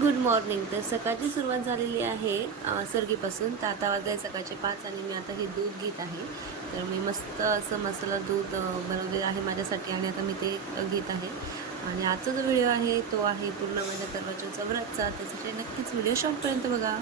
Good morning तर सकाळची सुरुवात झालेली आहे सरगीपासून सर्गीपासून. तर आता वाजले सकाळचे पाच आणि मी आता हे दूध घेत आहे. तर मी मस्त असं मसाला दूध बनवलेलं आहे माझ्यासाठी आणि आता मी ते घेत आहे. आणि आजचा जो व्हिडिओ आहे तो आहे पूर्ण माझ्या दरवाजाचा व्रतचा त्यासाठी नक्कीच व्हिडिओ शॉपपर्यंत बघा.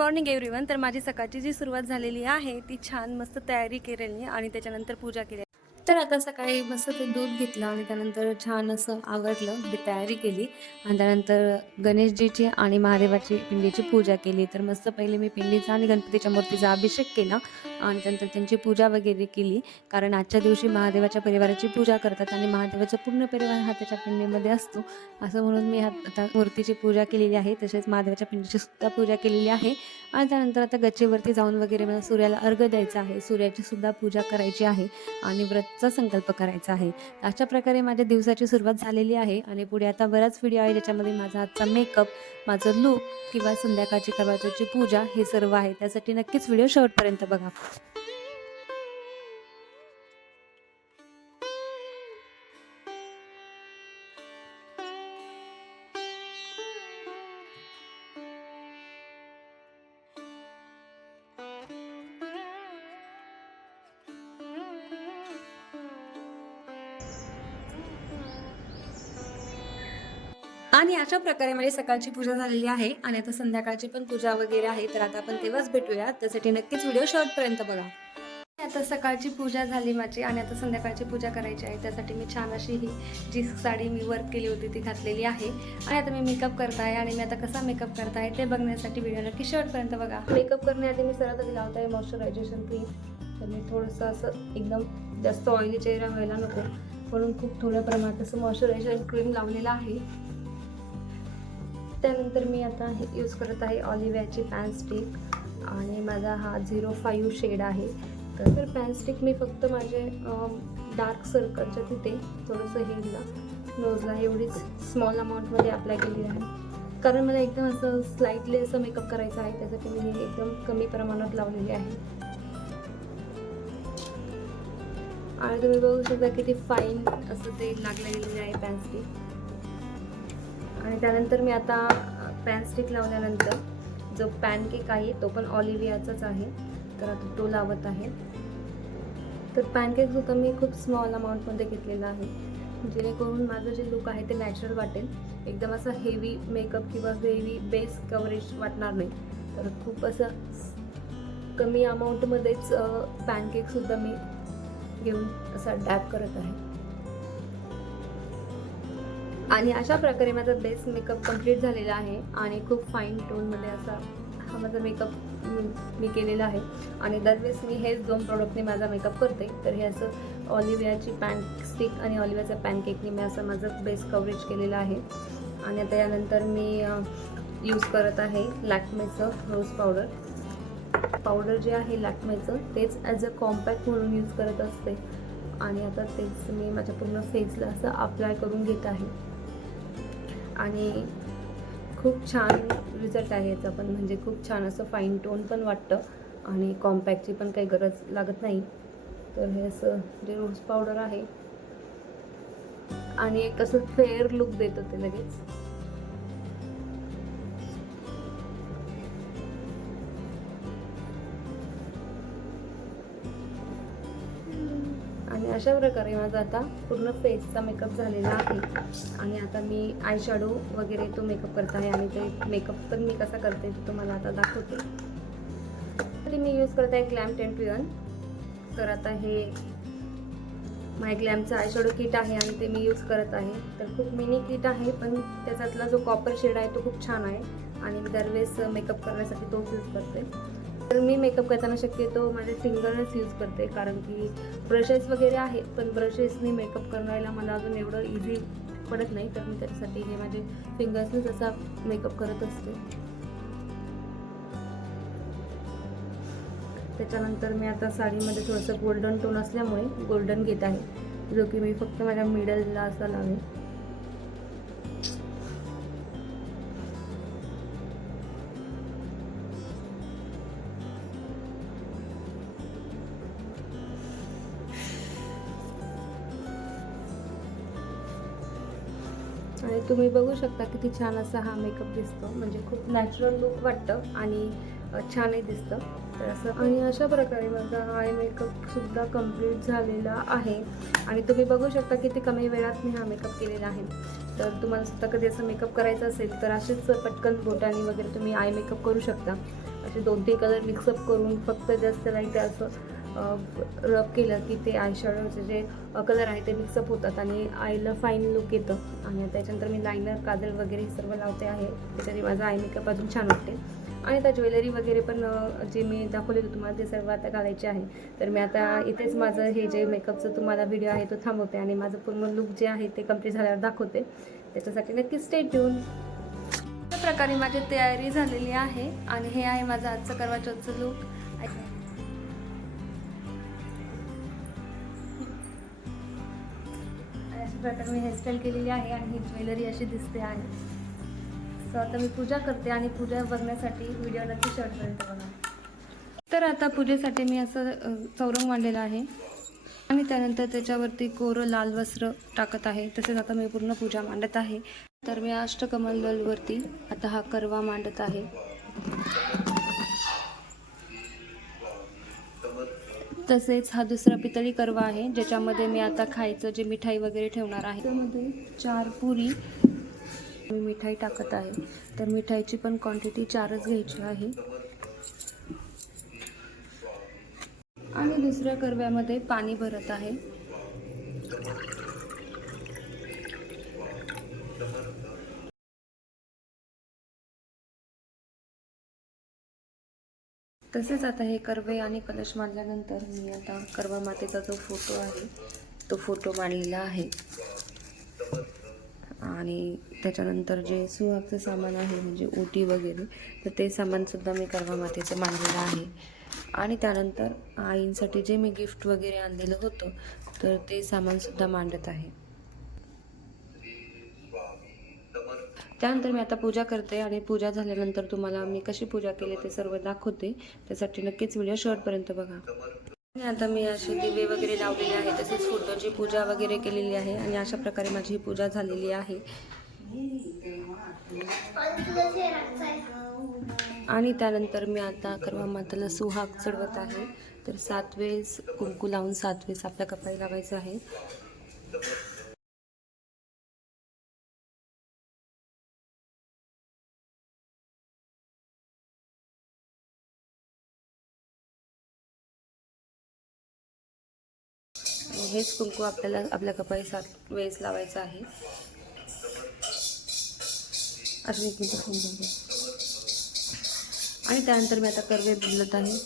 मॉर्निंग एव्हरीवन तर माझी सकाळची जी सुरुवात झालेली आहे ती छान मस्त तयारी केलेली आणि त्याच्यानंतर पूजा केली तर आता सकाळी मस्त ते दूध घेतलं आणि त्यानंतर छान असं आवडलं म्हणजे तयारी केली. आणि त्यानंतर गणेशजीची आणि महादेवाची पिंडीची पूजा केली. तर मस्त पहिले मी पिंडीचा आणि गणपतीच्या मूर्तीचा अभिषेक केला आणि त्यानंतर त्यांची पूजा वगैरे केली. कारण आजच्या दिवशी महादेवाच्या परिवाराची पूजा करतात आणि महादेवाचा पूर्ण परिवार हा त्याच्या पिंडीमध्ये असतो. असं म्हणून मी आता मूर्तीची पूजा केलेली आहे. तसेच महादेवाच्या पिंडीची सुद्धा पूजा केलेली आहे. आणि त्यानंतर आता गच्चीवरती जाऊन वगैरे मला सूर्याला अर्घ द्यायचा आहे. सूर्याची सुद्धा पूजा करायची आहे. आणि व्रत चा संकल्प करायचा आहे. अशा प्रकारे माझ्या दिवसाची सुरुवात झालेली आहे आणि पुढे आता बराच व्हिडिओ आहे ज्याच्यामध्ये माझा आजचा मेकअप माझं लूक किंवा संध्याकाळची करवाचौथची पूजा हे सर्व आहे. त्यासाठी नक्कीच व्हिडिओ शेवटपर्यंत बघा. आणि अशा प्रकारे माझी सकाळची पूजा झालेली आहे आणि आता संध्याकाळची पण पूजा वगैरे आहे तर आता आपण तेव्हाच भेटूया त्यासाठी नक्कीच व्हिडिओ शॉर्टपर्यंत बघा. आता सकाळची पूजा झाली माझी आणि आता संध्याकाळची पूजा करायची आहे. त्यासाठी मी छान अशी ही जी साडी मी वर्क केली होती ती घातलेली आहे. आणि आता मी मेकअप करत आहे आणि मी आता कसा मेकअप करत आहे ते बघण्यासाठी व्हिडिओ नक्की शॉर्टपर्यंत बघा. मेकअप करण्याआधी मी सर्वात आधी लावत आहे मॉइश्चरायझेशन क्रीम तर मी थोडंसं असं एकदम जास्त ऑइली चेहरा व्हायला नको. म्हणून खूप थोड्या प्रमाणात असं मॉइश्चरायझर क्रीम लावलेलं आहे. त्यानंतर मी आता हे यूज करत आहे ऑलिव्याची पॅन स्टिक आणि माझा हा झिरो फाईव्ह शेड आहे. तर तर पॅन स्टिक मी फक्त माझे डार्क सर्कलच्या तिथे थोडंसं हिलला नोजला एवढीच स्मॉल अमाऊंटमध्ये अप्लाय केली आहे. कारण मला एकदम असं स्लाईटली असं मेकअप करायचं आहे त्यासाठी मी हे एकदम कमी प्रमाणात लावलेली आहे. आणि तुम्ही बघू शकता किती फाईन असं ते लागलं गेलेलं आहे पॅन स्टिक आणि त्यानंतर मी आता पॅन स्टिक लावल्यानंतर जो पॅनकेक आहे तो पण ऑलिव्हियाचाच आहे. तर आता तो लावत आहे. तर पॅनकेक सुद्धा मी खूप स्मॉल अमाऊंटमध्ये घेतलेला आहे. जेणेकरून माझं जे लुक आहे ते नॅचरल वाटेल. एकदम असं हेवी मेकअप किंवा हेवी बेस कव्हरेज वाटणार नाही. तर खूप असं कमी अमाऊंटमध्येच पॅनकेकसुद्धा मी घेऊन असा डॅप करत आहे. आणि अशा प्रकारे माझा बेस मेकअप कंप्लीट झालेला आहे आणि खूप फाईन टोनमध्ये असा हा माझा मेकअप मी केलेला आहे. आणि दरवेळेस मी हेच दोन प्रोडक्टने माझा मेकअप करते. तर हे असं ऑलिव्हियाची पॅन स्टिक आणि ऑलिव्हियाचा पॅनकेकने मी असं माझं बेस कव्हरेज केलेलं आहे. आणि आता यानंतर मी यूज करत आहे लॅक्मेचं रोज पावडर पावडर जे आहे लॅक्मेचं तेच ॲज अ कॉम्पॅक्ट म्हणून यूज करत असते. आणि आता तेच मी माझ्या पूर्ण फेसला असं अप्लाय करून घेत आहे. आणि खूप छान रिझल्ट आहे याचा पण. म्हणजे खूप छान असं फाईन टोन पण वाटतं आणि कॉम्पॅक्टची पण काही गरज लागत नाही. तर हे असं जे रोज पावडर आहे. आणि एक असं फेअर लुक देतं ते लगेच. अशा प्रकारे माझा आता पूर्ण फेसचा मेकअप झालेला आहे. आणि आता मी आय शॅडो वगैरे तो मेकअप करत आहे आणि ते मेकअप पण मी कसा करते ते तुम्हाला आता दाखवते. तरी मी यूज करत आहे ग्लॅम टेन पियन तर आता हे माय ग्लॅमचं आय शॅडो किट आहे आणि ते मी यूज करत आहे. तर खूप मिनी किट आहे पण त्याच्यातला जो कॉपर शेड आहे तो खूप छान आहे. आणि मी दरवेळेस मेकअप करण्यासाठी तोच यूज करते. तर मी मेकअप करताना शक्यतो माझे फिंगरच यूज करते कारण की ब्रशेस वगैरे आहेत पण ब्रशेसनी मेकअप करायला मला अजून एवढं इझी पडत नाही तर मी त्याच्यासाठी हे माझे फिंगर्सनीच असा मेकअप करत असते. त्याच्यानंतर मी आता साडीमध्ये थोडंसं गोल्डन टोन असल्यामुळे गोल्डन घेत आहे जो की मी फक्त माझ्या मिडलला असा लावेल आणि तुम्ही बघू शकता किती छान असा हा मेकअप दिसतो. म्हणजे खूप नॅचरल लुक वाटतं आणि छानही दिसतं. तर असं आणि अशा प्रकारे माझा आय मेकअपसुद्धा कंप्लीट झालेला आहे. आणि तुम्ही बघू शकता किती कमी वेळात मी हा मेकअप केलेला आहे. तर तुम्हाला सुद्धा कधी असं मेकअप करायचं असेल तर असेच पटकन बोटाने वगैरे तुम्ही आय मेकअप करू शकता. असे दोन तीन कलर मिक्सअप करून फक्त जास्त लाइट असं रब केलं की ते आयशॅडोचे जे कलर आहे ते मिक्सअप होतात आणि आयला फाईन लुक येतं. आणि त्याच्यानंतर मी लायनर काजल वगैरे हे सर्व लावते आहे. त्याच्याने माझा आय मेकअप अजून छान वाटते. आणि त्या ज्वेलरी वगैरे पण जे मी दाखवलेलं तुम्हाला ते सर्व आता घालायचे आहे. तर मी आता इथेच माझं हे जे मेकअपचं तुम्हाला व्हिडिओ आहे तो थांबवते आणि माझं पूर्ण लुक जे आहे ते कंप्लीट झाल्यावर दाखवते. त्याच्यासाठी नक्की स्टेट ट्यून अशा प्रकारे माझी तयारी झालेली आहे आणि हे आहे माझं आजचं करवाचौथचं लूक लुक प्रकारे मी हेअरस्टाईल केलेली आहे आणि ही ज्वेलरी अशी दिसते आहे. सो आता मी पूजा करते आणि पूजा बघण्यासाठी व्हिडिओ नक्की शेवटपर्यंत बघा. तर आता पूजेसाठी मी असं चौरंग मांडलेलं आहे. आणि त्यानंतर त्याच्यावरती कोरं लाल वस्त्र टाकत आहे. तसेच आता मी पूर्ण पूजा मांडत आहे. तर मी अष्टकमलवरती आता हा करवा मांडत आहे. तसेच हा दुसरा पितळी करवा आहे ज्याच्यामध्ये मी आता खायचं जे मिठाई वगैरे ठेवणार आहे त्यामध्ये चार पुरी मी मिठाई टाकत आहे. तर मिठाईची पण क्वांटिटी चारच घ्यायची आहे. आणि दुसऱ्या करव्यामध्ये पाणी भरत आहे. तसेच आता हे करवे आणि कलश मांडल्यानंतर मी आता कर्वा मातेचा जो फोटो आहे तो फोटो मांडलेला आहे. आणि त्याच्यानंतर जे सुहागचं सामान आहे म्हणजे ओटी वगैरे तर ते सामानसुद्धा मी करवा मातेचं मांडलेलं आहे. आणि त्यानंतर आईंसाठी जे मी गिफ्ट वगैरे आणलेलं होतं तर ते सामानसुद्धा मांडत आहे. त्यानंतर मी आता पूजा करते आणि पूजा झाल्यानंतर तुम्हाला मी कशी पूजा केली ते सर्व दाखवते. त्यासाठी नक्कीच व्हिडिओ शेवटपर्यंत बघा. आणि आता मी असे दिवे वगैरे लावलेले आहे तसेच फोटोची पूजा वगैरे केलेली आहे आणि अशा प्रकारे माझी ही पूजा झालेली आहे. आणि त्यानंतर मी आता कर्मा माताला सुहाग चढवत आहे. तर सात वेळेस कुंकू लावून सात वेळेस आपल्या कपाळी लावायचं आहे. हेच कुंकू आपल्याला आपल्या कपाळी सात वेळेस लावायचं आहे. अजून एक मिनिट आणि त्यानंतर मी आता कर्वे बदलत आहे.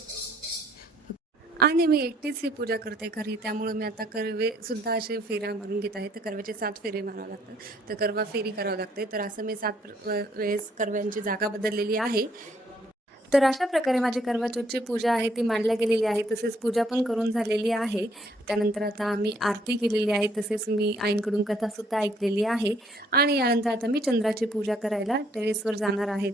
आणि मी एकटीच ही पूजा करते घरी त्यामुळं मी आता कर्वेसुद्धा असे फेऱ्या मारून घेत आहे. तर कर्व्याचे सात फेरे मारावं लागतात. तर करवा फेरी करावं लागते. तर असं मी सात प्र- वेळेस कर्व्यांची जागा बदललेली आहे. तर अशा प्रकारे माझी करवाचौथची पूजा आहे ती मांडल्या गेलेली आहे तसेच पूजा पण करून झालेली आहे. त्यानंतर आता आम्ही आरती केलेली आहे तसेच मी आईंकडून कथासुद्धा ऐकलेली आहे. आणि यानंतर आता मी चंद्राची पूजा करायला टेरेसवर जाणार आहे.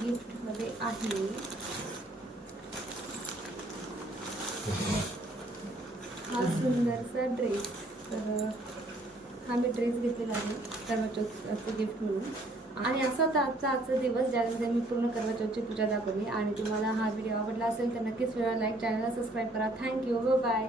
मध्ये आहे. हा सुंदरसा ड्रेस तर हा मी ड्रेस घेतलेला आहे करवाचौथचं गिफ्ट म्हणून. आणि असा होता आजचा आजचा दिवस ज्यामध्ये मी पूर्ण करवाचौथची पूजा दाखवली. आणि तुम्हाला हा व्हिडिओ आवडला असेल तर नक्कीच व्हिडिओ लाईक चॅनलला सबस्क्राईब करा. Thank you bye